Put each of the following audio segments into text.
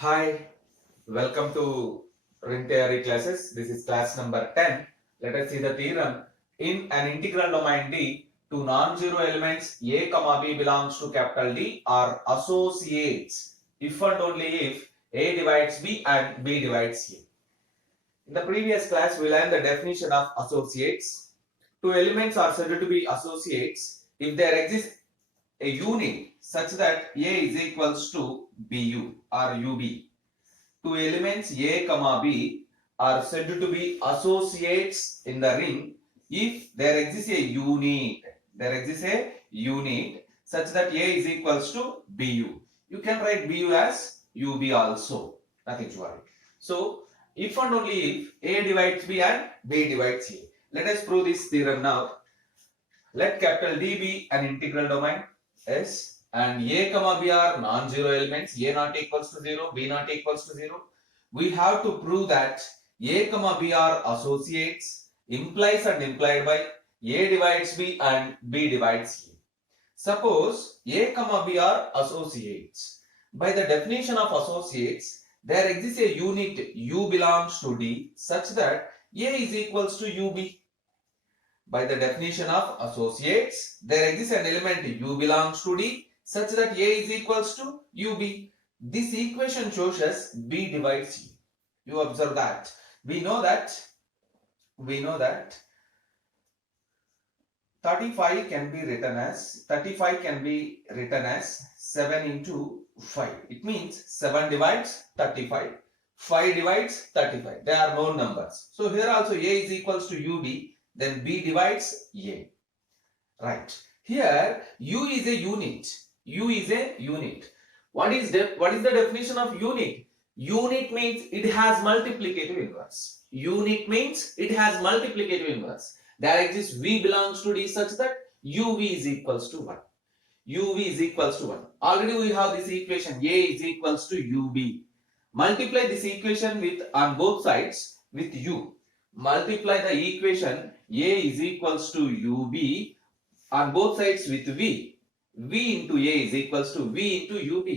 Hi, welcome to ring theory classes. This is class number 10. Let us see the theorem. In an integral domain D, two non-zero elements A, comma B belongs to capital D are associates if and only if A divides B and B divides A. In the previous class, we learned the definition of associates. Two elements are said to be associates if there exists a unit such that A is equals to BU or UB. Two elements A, comma B are said to be associates in the ring if there exists a unit. There exists a unit such that A is equals to BU. You can write BU as UB also. Nothing to worry. So, if and only if A divides B and B divides A. Let us prove this theorem now. Let capital D be an integral domain S and A comma B are non-zero elements. A not equals to 0, B not equals to 0. We have to prove that A comma B are associates implies and implied by A divides B and B divides A. Suppose A comma B are associates. By the definition of associates, there exists a unit U belongs to D such that A is equals to UB. By the definition of associates, there exists an element U belongs to D such that A is equals to UB. This equation shows us B divides U. You observe that. We know that 35 can be written as 7 into 5. It means 7 divides 35. 5 divides 35. They are known numbers. So here also A is equals to UB. Then B divides A. Right. Here U is a unit. U is a unit. What is the definition of unit? Unit means it has multiplicative inverse. Unit means it has multiplicative inverse. There exists V belongs to D such that UV is equals to 1. UV is equals to 1. Already we have this equation A is equals to UB. Multiply this equation with on both sides with U. Multiply the equation A is equals to UB on both sides with V. V into A is equals to V into UB.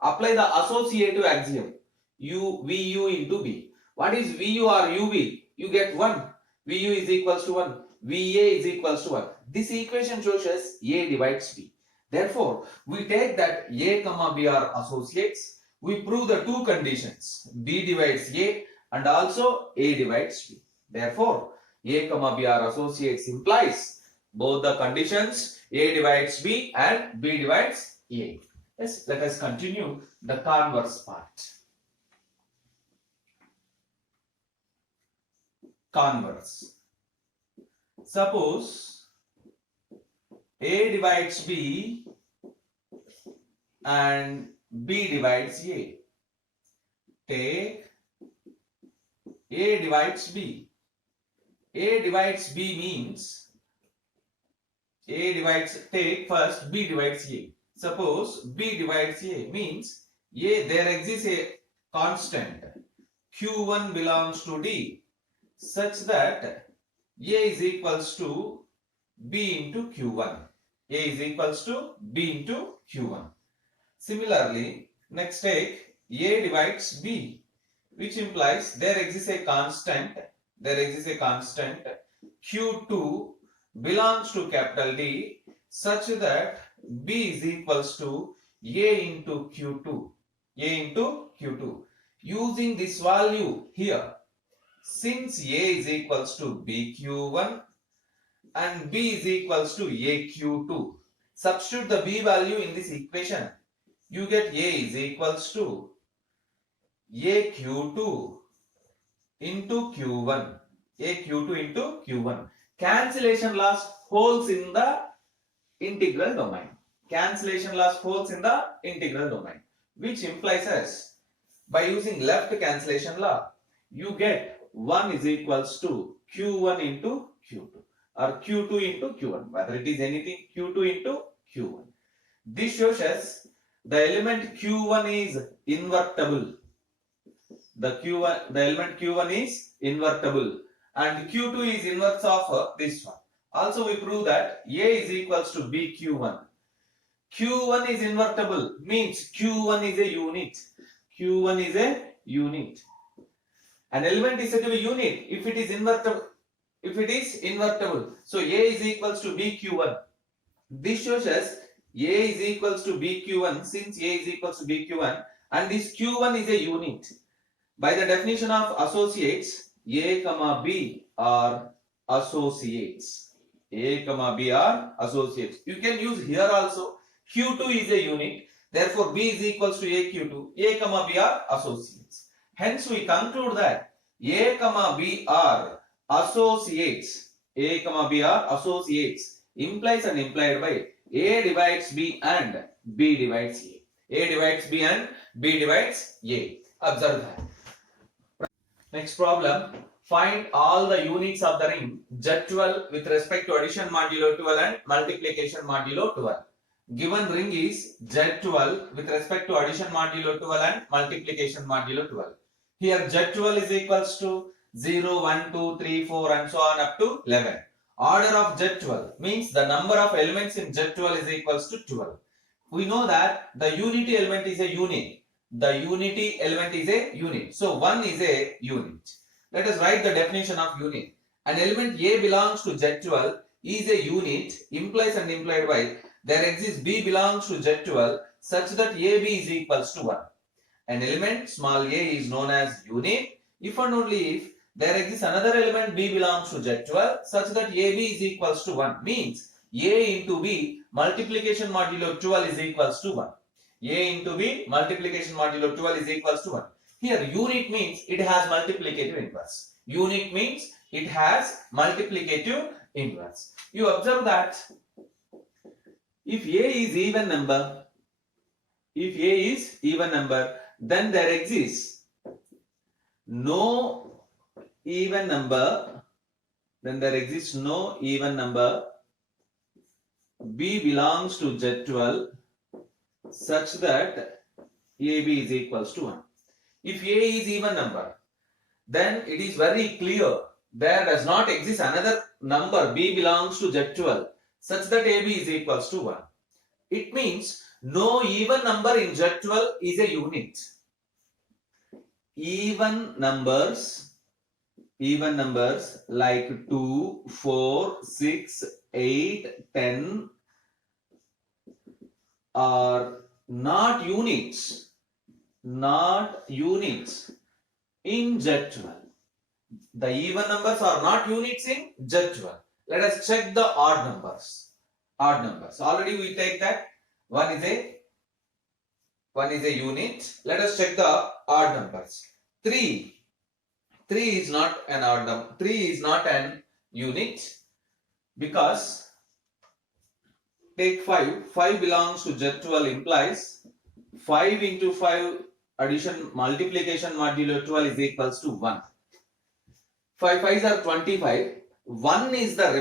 Apply the associative axiom. VU into B. What is VU or UB? You get 1. VU is equals to 1. VA is equals to 1. This equation shows us A divides B. Therefore, we take that A comma B are associates. We prove the two conditions. B divides A and also A divides B. Therefore, A comma B are associates implies both the conditions A divides B and B divides A. Yes, let us continue the converse part. Converse. Suppose A divides B and B divides A. Take A divides B. A divides B means take first B divides A. Suppose B divides A means there exists a constant Q1 belongs to D such that A is equals to B into Q1. A is equals to B into Q1. Similarly, next take A divides B, which implies there exists a constant Q2 belongs to capital D such that B is equals to A into Q2. Using this value here, since A is equals to BQ1 and B is equals to AQ2, substitute the B value in this equation. You get A is equals to AQ2 into Q1. AQ2 into Q1. Cancellation laws holds in the integral domain. Which implies us by using left cancellation law, you get 1 is equals to Q1 into Q2 or Q2 into Q1. Whether it is anything Q2 into Q1. This shows us the element Q1 is invertible. The element Q1 is invertible and Q2 is inverse of this one. Also we prove that A is equals to BQ1. Q1 is invertible means Q1 is a unit. Q1 is a unit. An element is said to be unit if it is invertible. So A is equals to BQ1. This shows us A is equals to BQ1 since A is equals to BQ1 and this Q1 is a unit. By the definition of associates, A comma B are associates. A comma B are associates. You can use here also Q2 is a unit. Therefore, B is equals to AQ2. A comma B are associates. Hence, we conclude that A comma B are associates. A comma B are associates implies and implied by A divides B and B divides A. A divides B and B divides A. Observe that. Next problem. Find all the units of the ring Z12 with respect to addition modulo 12 and multiplication modulo 12. Given ring is Z12 with respect to addition modulo 12 and multiplication modulo 12. Here Z12 is equals to 0, 1, 2, 3, 4 and so on up to 11. Order of Z12 means the number of elements in Z12 is equals to 12. We know that the unity element is a unit. The unity element is a unit. So 1 is a unit. Let us write the definition of unit. An element A belongs to Z12 is a unit implies and implied by there exists B belongs to Z12 such that AB is equals to 1. An element small a is known as unit if and only if there exists another element B belongs to Z12 such that AB is equals to 1. Means A into B multiplication modulo 12 is equals to 1. A into B multiplication modulo 12 is equals to 1. Here unit means it has multiplicative inverse. Unit means it has multiplicative inverse. You observe that if A is even number, then there exists no even number, B belongs to Z12 such that AB is equals to 1. If A is even number, then it is very clear there does not exist another number B belongs to Z12 such that AB is equals to 1. It means no even number in Z12 is a unit. Even numbers like 2, 4, 6, 8, 10 are not units in Z12. The even numbers are not units in Z12. Let us check the odd numbers. Already we take that one is a unit. Let us check the odd numbers. 3 is not an odd number. 3 is not an unit because take 5. 5 belongs to Z12 implies 5 into 5 addition multiplication modulo 12 is equals to 1. 5 5s are 25. 1 is the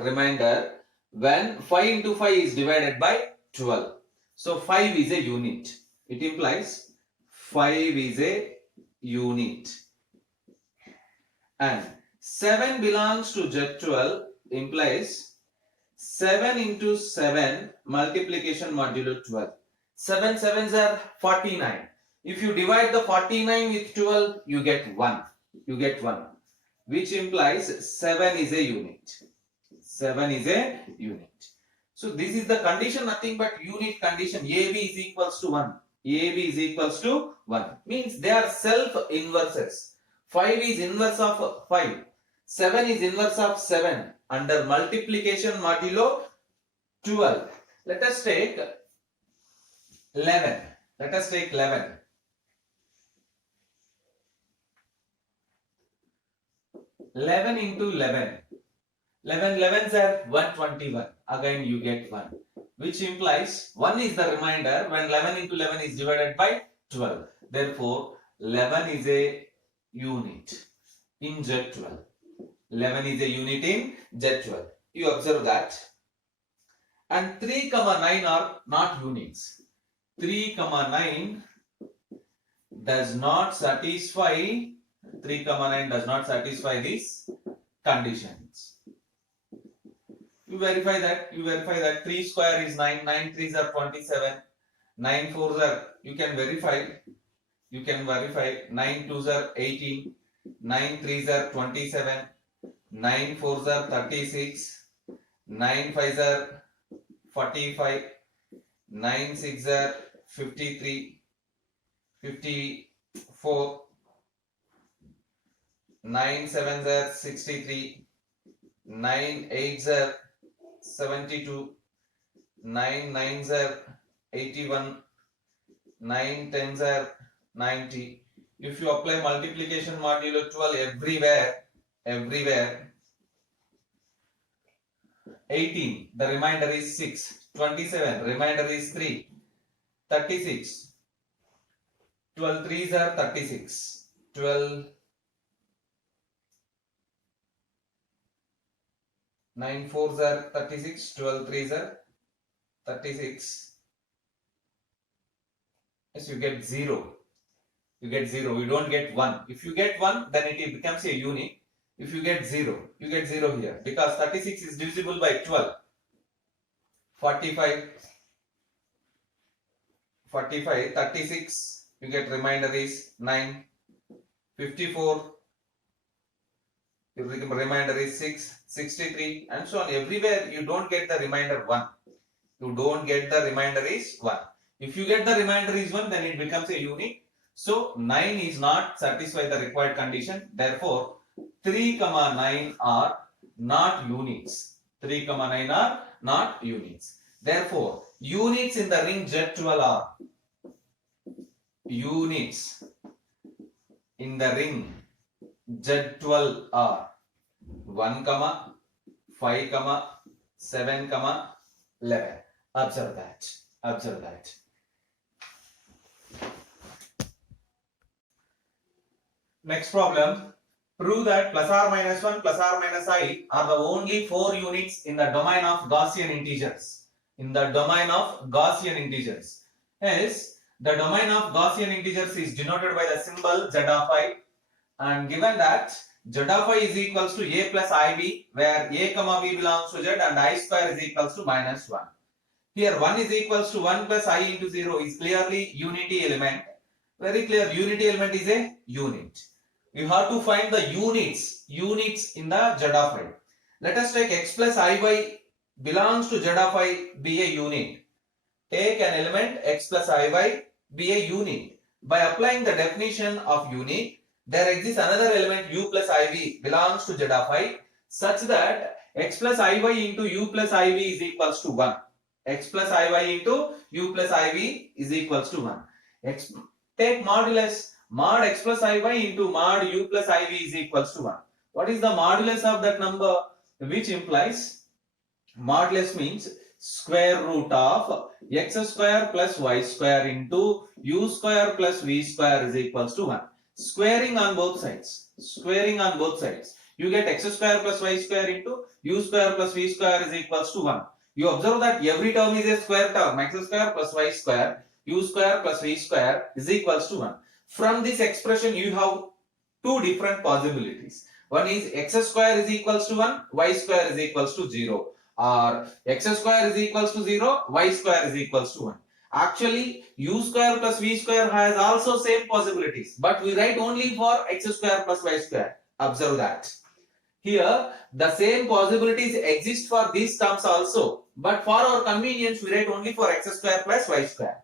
remainder when 5 into 5 is divided by 12. So 5 is a unit. It implies 5 is a unit. And 7 belongs to Z12 implies 7 into 7 multiplication modulo 12. 7 7s are 49. If you divide the 49 with 12, you get 1. Which implies 7 is a unit. So this is the condition, nothing but unit condition. AB is equals to 1. Means they are self inverses. 5 is inverse of 5. 7 is inverse of 7 under multiplication modulo 12. Let us take 11. 11 into 11. 11s are 121. Again you get 1. Which implies 1 is the remainder when 11 into 11 is divided by 12. Therefore, 11 is a unit in Z12. 11 is a unit in Z12. You observe that. And 3, 9 are not units. 3, 9 does not satisfy. 3, 9 does not satisfy these conditions. You verify that 3 square is 9, 9 3s are 27, 9 4s are, you can verify, 9 2s are 18, 9 3s are 27, 9 4s are 36, 9 5s are 45, 9 6 are 53, 54, 9 7s are 63, 9 8s are 72, 9 9s are 81, 9 10s are 90. If you apply multiplication modulo 12 everywhere, 18, the remainder is 6, 27, remainder is 3, 36, 12 3s are 36, 12, 9 4s are 36, 12 3s are 36. Yes, you get 0. You don't get 1. If you get 1, then it becomes a unit. If you get 0, you get 0 here because 36 is divisible by 12. 45, 36, you get remainder is 9. 54, your remainder is 6. 63 and so on. Everywhere you don't get the remainder 1. You don't get the remainder is 1. If you get the remainder is 1, then it becomes a unit. So 9 is not satisfy the required condition. Therefore, 3, 9 are not units. 3, 9 are not units. Therefore, units in the ring Z12 are units in the ring Z12 are 1, 5, 7, 11. Observe that. Next problem. Prove that plus or minus 1 plus or minus I are the only 4 units in the domain of Gaussian integers. Yes, the domain of Gaussian integers is denoted by the symbol Z of I, and given that Z of I is equals to A plus IB, where A comma B belongs to Z and I square is equals to minus 1. Here 1 is equals to 1 plus I into 0 is clearly unity element. Very clear, unity element is a unit. You have to find the units in the Z of I. Let us take x plus iy belongs to Z of I be a unit. Take an element x plus iy be a unit. By applying the definition of unit, there exists another element u plus iv belongs to Z of I such that x plus iy into u plus iv is equals to 1. X plus iy into u plus iv is equals to 1. Take modulus. Mod x plus iy into mod u plus iv is equals to 1. What is the modulus of that number? Which implies modulus means square root of x square plus y square into u square plus v square is equals to 1. Squaring on both sides. You get x square plus y square into u square plus v square is equals to 1. You observe that every term is a square term. X square plus y square, u square plus v square is equals to 1. From this expression, you have two different possibilities. One is x square is equals to 1, y square is equals to 0. Or x square is equals to 0, y square is equals to 1. Actually, u square plus v square has also same possibilities. But we write only for x square plus y square. Observe that. Here, the same possibilities exist for these terms also. But for our convenience, we write only for x square plus y square.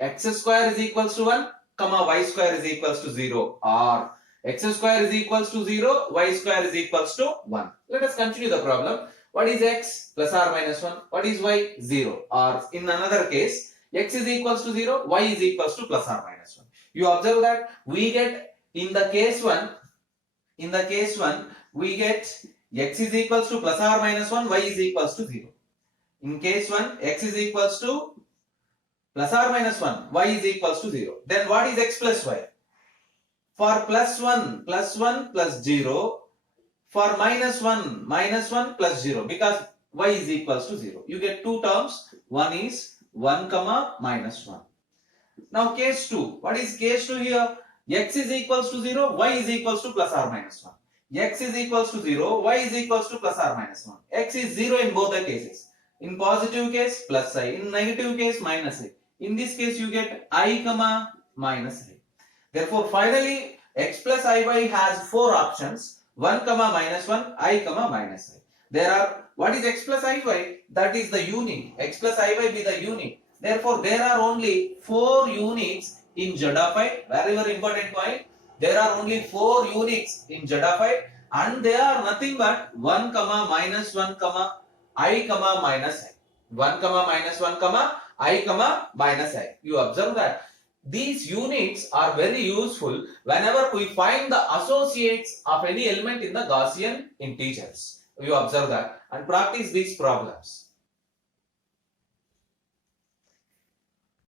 X square is equals to 1, y square is equals to 0, or x square is equals to 0, y square is equals to 1. Let us continue the problem. What is x? Plus or minus 1. What is y? 0. Or in another case, x is equals to 0, y is equals to plus or minus 1. You observe that we get in the case 1, we get x is equals to plus or minus 1, y is equals to 0. In case 1, x is equals to plus or minus 1, y is equals to 0. Then what is x plus y? For plus 1 plus 0. For minus 1 plus 0. Because y is equals to 0. You get two terms. One is 1, minus 1. Now case 2. What is case 2 here? X is equals to 0, y is equals to plus or minus 1. X is equals to 0, y is equals to plus or minus 1. X is 0 in both the cases. In positive case, plus I. In negative case, minus I. In this case, you get I comma minus I. Therefore, finally, x plus iy has four options: 1 comma minus 1, I comma minus I. There are, what is x plus iy? That is the unit. X plus iy be the unit. Therefore, there are only 4 units in z of I. Very, very important point. There are only 4 units in z of I, and they are nothing but 1 comma minus 1 comma I comma minus I. 1 comma minus 1 comma I comma minus I. You observe that these units are very useful whenever we find the associates of any element in the Gaussian integers. You observe that and practice these problems.